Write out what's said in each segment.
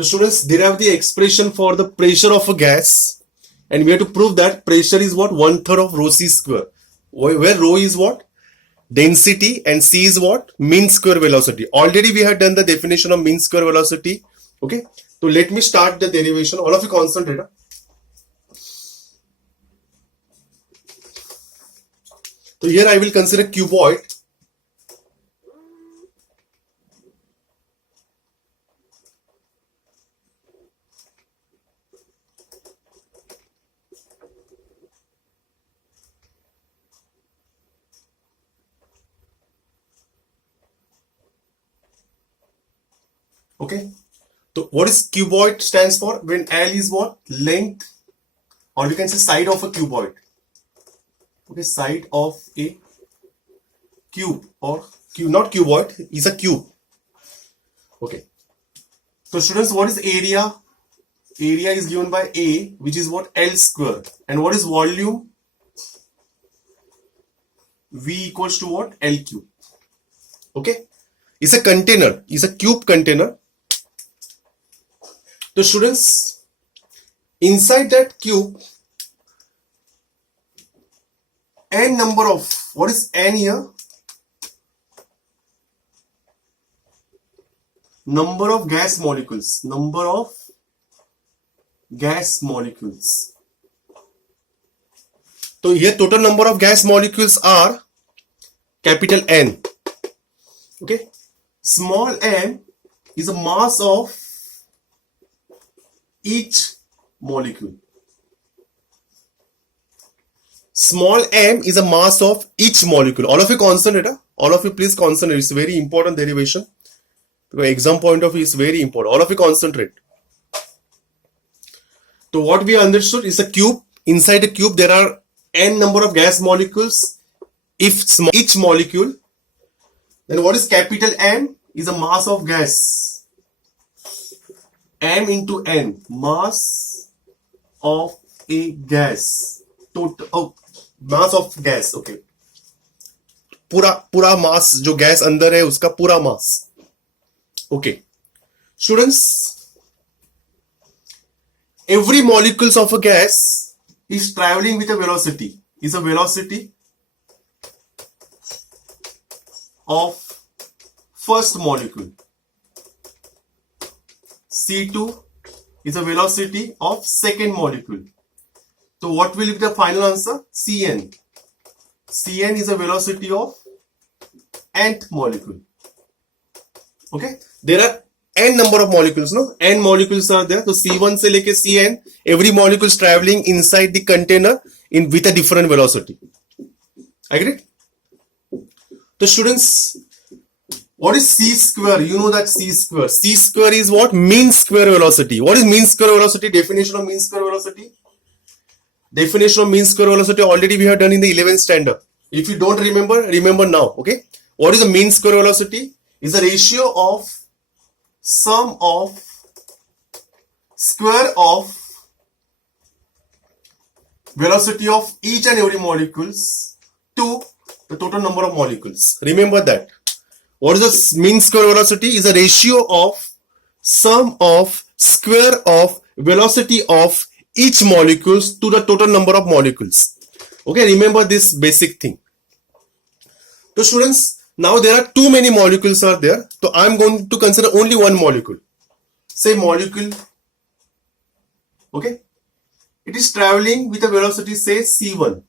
So students, derive the expression for the pressure of a gas, and we have to prove that pressure is what? 1/3 of rho c square, where rho is what? Density and c is what? Mean square velocity. Already we have done the definition of mean square velocity. Okay, so let me start the derivation. All of you concentrate. So here I will consider cuboid. Okay, so what is cuboid stands for? When L is what? Length, or we can say side of a cuboid. Okay, side of a cube, or not cuboid, is a cube. Okay, so students, what is area? Area is given by A, which is what? L square. And what is volume? V equals to what? L cube. Okay, it's a container, it's a cube container. So students, inside that cube, n number of, what is n here? Number of gas molecules. Number of gas molecules. So here total number of gas molecules are capital N. Okay. Small n is a mass of each molecule. Small m is a mass of each molecule. All of you concentrate. All of you please concentrate. It's a very important derivation. Because exam point of view is very important. All of you concentrate. So what we understood is a cube. Inside the cube there are n number of gas molecules. If small, each molecule, then what is capital M? Is a mass of gas. M into N, mass of a gas. Total, oh, mass of gas. Okay. पूरा mass जो gas अंदर है उसका पूरा mass. Okay. Students, every molecules of a gas is traveling with a velocity. Is a velocity of first molecule. C2 is a velocity of second molecule. So what will be the final answer? Cn. Cn is a velocity of nth molecule. Okay. There are n number of molecules, no? N molecules are there. So C1 से लेके Cn, every molecule is traveling inside the container with a different velocity. Agreed? So students, what is c square? You know that c square. C square is what? Mean square velocity. What is mean square velocity? Definition of mean square velocity? Definition of mean square velocity already we have done in the 11th standard. If you don't remember, remember now. Okay. What is the mean square velocity? Is the ratio of sum of square of velocity of each and every molecules to the total number of molecules. Remember that. What is the mean square velocity? Is a ratio of sum of square of velocity of each molecules to the total number of molecules. Okay, remember this basic thing. So students, now there are too many molecules are there. So I am going to consider only one molecule. Say molecule. Okay. It is traveling with a velocity say c1.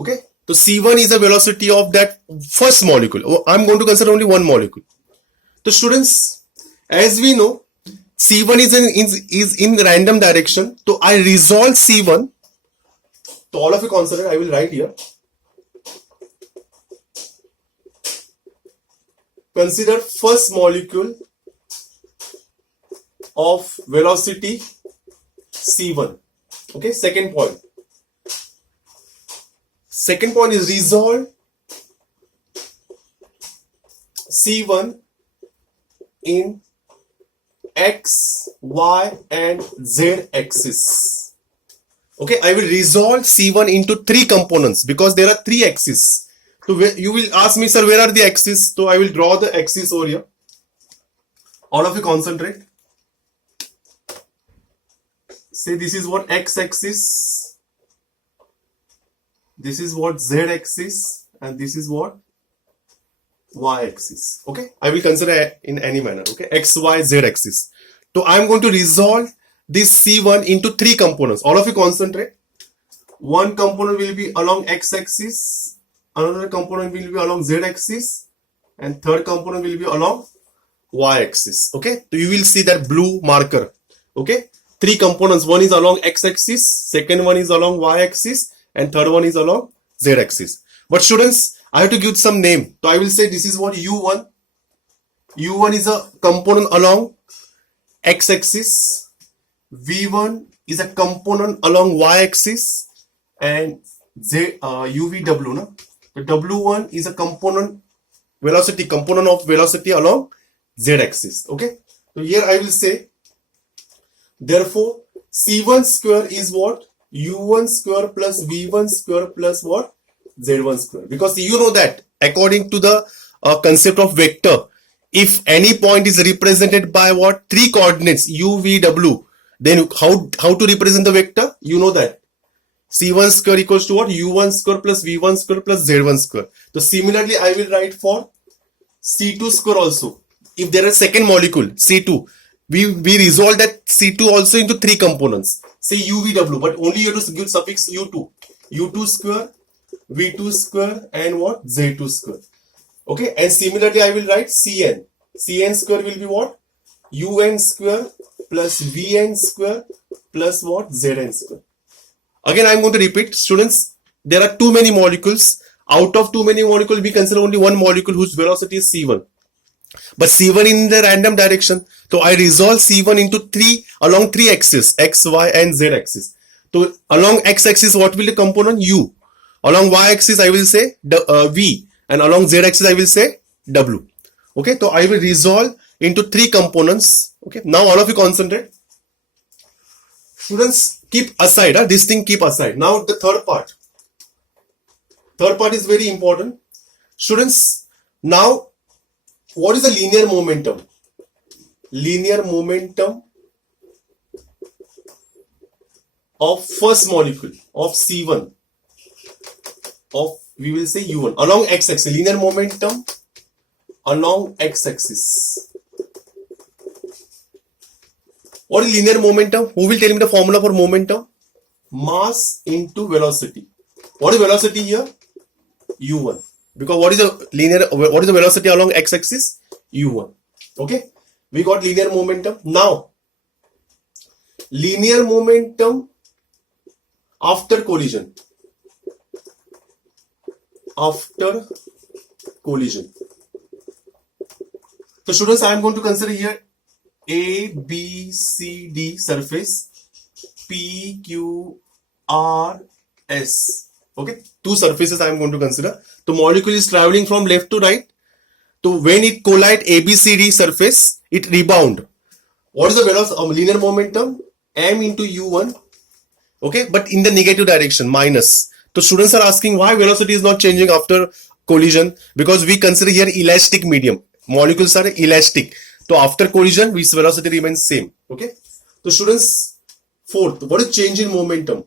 Okay. So c1 is the velocity of that first molecule. I am going to consider only one molecule. So students, as we know, c1 is in random direction. So I resolve c1. So all of you consider, I will write here. Consider first molecule of velocity c1. Okay, second point. Second point is resolve c1 in x, y and z axis. Okay, I will resolve C1 into three components because there are three axes. So you will ask me, sir, where are the axes? So I will draw the axis over here. All of you concentrate. Say this is what x-axis, this is what z-axis, and this is what y-axis. Okay, I will consider in any manner. Okay, x, y, z-axis. So I am going to resolve this C1 into three components. All of you concentrate. One component will be along x-axis, another component will be along z-axis, and third component will be along y-axis. Okay, so you will see that blue marker. Okay, three components. One is along x-axis, second one is along y-axis, and third one is along z-axis. But students, I have to give some name. So I will say this is what U1. U1 is a component along x-axis. V1 is a component along y-axis, and UVW. No? The W1 is a component of velocity along z-axis. Okay. So here I will say, therefore, C1 square is what? U1 square plus V1 square plus what? Z1 square. Because you know that according to the concept of vector, if any point is represented by what? Three coordinates U, V, W, then how to represent the vector? You know that. C1 square equals to what? U1 square plus V1 square plus Z1 square. So similarly, I will write for C2 square also. If there is a second molecule, C2, we resolve that C2 also into three components. Say UVW, but only you have to give suffix U2. U2 square, V2 square, and what? Z2 square. Okay, and similarly I will write Cn. Cn square will be what? Un square plus Vn square plus what? Zn square. Again, I am going to repeat. Students, there are too many molecules. Out of too many molecules, we consider only one molecule whose velocity is C1. But C1 in the random direction. So I resolve C1 into along three axes, X, Y, and Z axis. So along X axis, what will the component? U. Along Y axis, I will say V. And along Z axis, I will say W. Okay, so I will resolve into three components. Okay, now all of you concentrate. Students, keep aside. This thing keep aside. Now the third part. Third part is very important. Students, now what is the linear momentum? Linear momentum of first molecule of C1 of, we will say U1 along x-axis. Linear momentum along x-axis. What is linear momentum? Who will tell me the formula for momentum? Mass into velocity. What is velocity here? U1. Because what is the velocity along x-axis? U1. Okay. We got linear momentum. Now, linear momentum after collision. After collision. So students, I am going to consider here A, B, C, D surface, P, Q, R, S. Okay, two surfaces I am going to consider. The molecule is traveling from left to right. So when it collide ABCD surface, it rebound. What is the velocity of linear momentum? M into U1. Okay, but in the negative direction, minus. So students are asking why velocity is not changing after collision, because we consider here elastic medium. Molecules are elastic. So after collision, its velocity remains same. Okay. So students, fourth, what is change in momentum?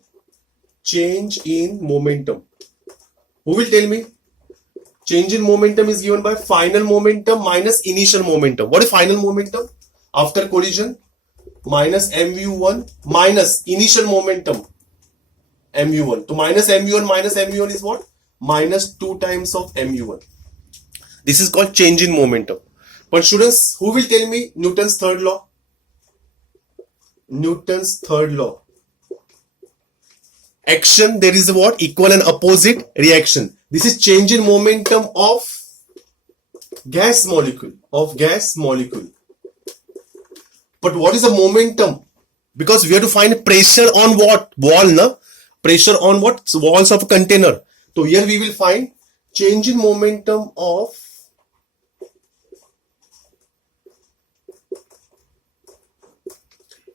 Change in momentum. Who will tell me? Change in momentum is given by final momentum minus initial momentum. What is final momentum? After collision, minus mu1 minus initial momentum mu1. So minus mu1 is what? Minus 2 times of mu1. This is called change in momentum. But students, who will tell me Newton's third law? Newton's third law. Action, there is what? Equal and opposite reaction. This is change in momentum of gas molecule. But what is the momentum? Because we have to find pressure on what? Wall, na? Pressure on what? So walls of a container. So here we will find change in momentum of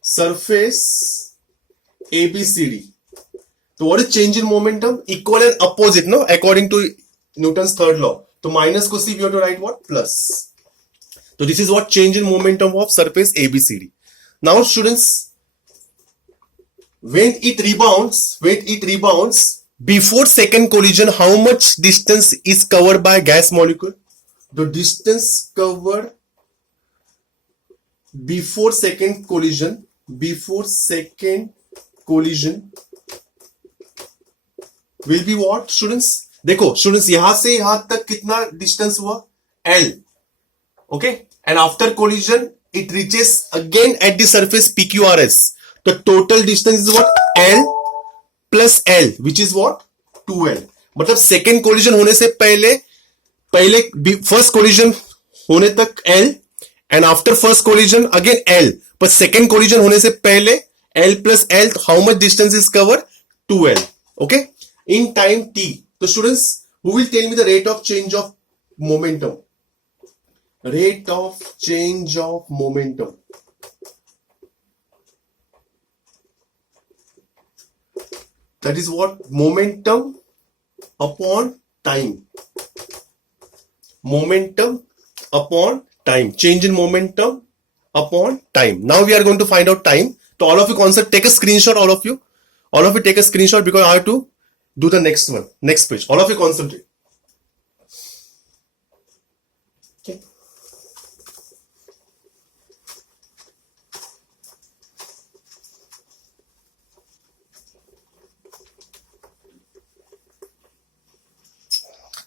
surface ABCD. So what is change in momentum? Equal and opposite, no? According to Newton's third law. So minus को see we have to write what? Plus. So this is what change in momentum of surface ABCD. Now students, when it rebounds, before second collision, how much distance is covered by gas molecule? The distance covered before second collision will be what students? देखो students, यहां से यहां तक कितना distance हुआ? L. Okay, and after collision it reaches again at the surface PQRS. The total distance is what? L plus L, which is what? 2L. मतलब second collision होने से पहले first collision होने तक L, and after first collision again L. पर second collision होने से पहले L plus L, how much distance is covered? 2L. Okay, in time t. So students, who will tell me the rate of change of momentum? Rate of change of momentum. That is what? Momentum upon time. Momentum upon time. Change in momentum upon time. Now we are going to find out time. So all of you concept, take a screenshot, all of you take a screenshot, because I have to do the next one, next page. All of you concentrate. Okay.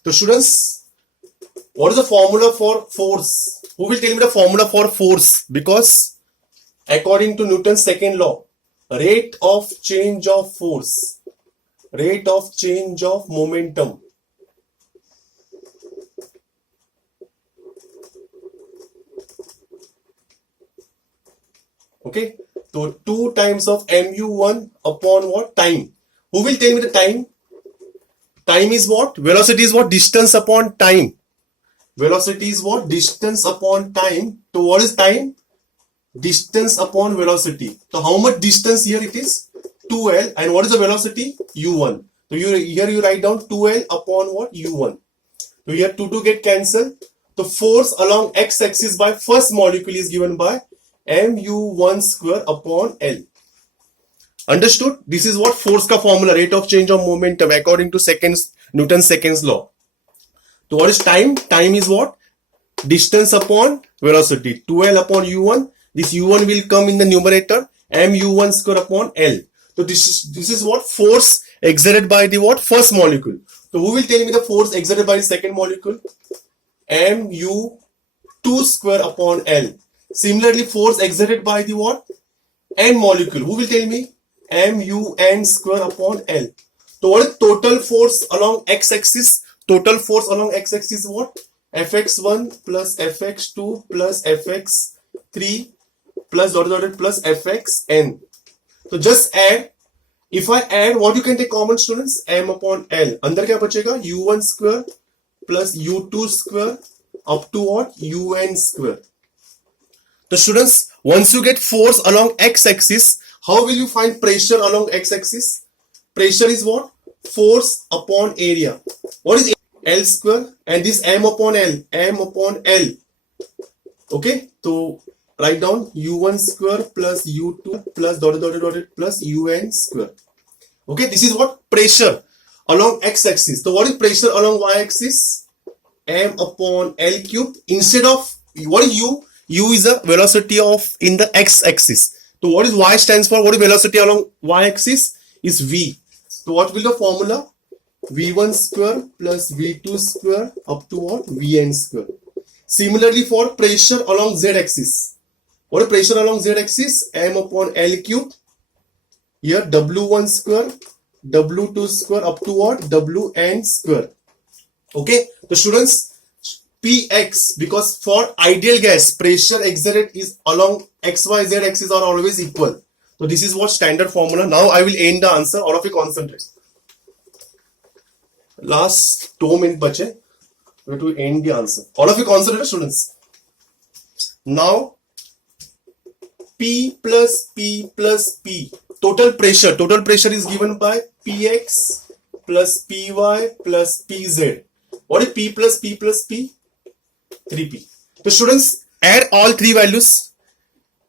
So students, what is the formula for force? Who will tell me the formula for force? Because according to Newton's second law, rate of change of force, rate of change of momentum. Okay, so 2 times of mu1 upon what? Time. Who will tell me the time? Time is what? Velocity is what? Distance upon time. Velocity is what? Distance upon time. So what is time? Distance upon velocity. So how much distance here it is? 2L. And what is the velocity? U1. So here you write down 2L upon what? U1. So here 2 get cancelled. The force along x-axis by first molecule is given by mu1 square upon L. Understood? This is what force ka formula, rate of change of momentum according to Newton's second law. So what is time? Time is what? Distance upon velocity. 2L upon U1. This U1 will come in the numerator. mu1 square upon L. So this is what? Force exerted by the what? First molecule. So who will tell me the force exerted by the second molecule? mu2 square upon L. Similarly, force exerted by the what? N molecule. Who will tell me? mun square upon L. So what is total force along x-axis? Total force along x-axis is what? fx1 plus fx2 plus fx3 plus dot plus fxn. So just add. If I add, what you can take common students? M upon L. अंदर क्या बचेगा? u1 square plus u2 square up to what? un square. So students, once you get force along x-axis, how will you find pressure along x-axis? Pressure is what? Force upon area. What is L square? And this M upon L. M upon L. Okay. So write down u1 square plus u2 plus dot plus un square. Okay. This is what? Pressure along x-axis. So what is pressure along y-axis? M upon L cube. Instead of, what is u? U is the velocity of in the x-axis. So what is y stands for? What is velocity along y-axis? Is v. So what will the formula? v1 square plus v2 square up to what? vn square. Similarly for pressure along z-axis. What is pressure along z-axis? M upon L cube. Here w1 square, w2 square up to what? wn square. Okay. So students, Px, because for ideal gas, pressure exerted is along xyz axis are always equal. So this is what standard formula. Now I will end the answer. All of you concentrate. Last 2 minutes bache. We have to end the answer. All of you concentrate, students. Now P plus P plus P. Total pressure. Total pressure is given by Px plus Py plus Pz. What is P plus P plus P? 3P. So students, add all three values.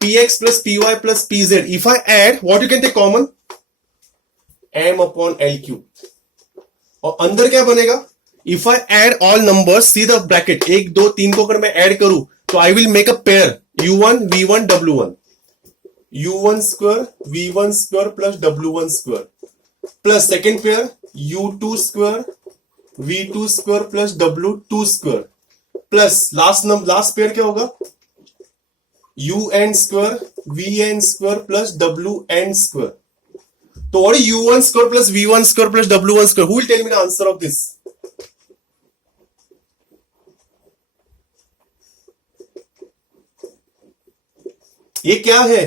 Px plus Py plus Pz. If I add, what you can take common? M upon L cube. और अंदर क्या बनेगा? If I add all numbers, see the bracket. 1, 2, 3 को अगर मैं add करूं, तो I will make a pair. U1, V1, W1. U1 square, V1 square plus W1 square. Plus second pair, U2 square, V2 square plus W2 square. Plus last pair क्या होगा? UN square, VN square plus WN square. So what is U1 square plus V1 square plus W1 square? Who will tell me the answer of this? ये क्या है?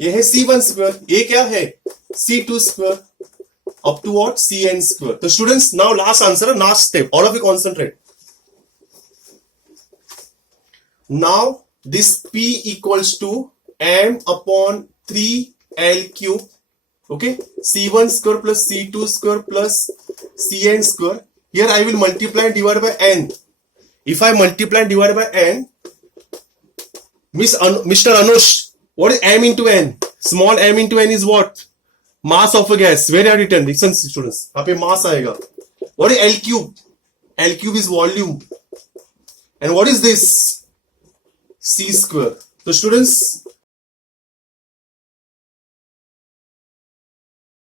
ये है C1 square. ये क्या है? C2 square. Up to what? Cn square. So students, now last answer, last step. All of you concentrate. Now this P equals to M upon 3L cube. Okay, C1 square plus C2 square plus Cn square. Here I will multiply and divide by n. If I multiply and divide by n, Mr. Anush, what is m into n? Small m into n is what? Mass of a gas. Where are written? Listen, students. यहाँ पे mass आएगा. What is L cube? L cube is volume. And what is this? C square. So students,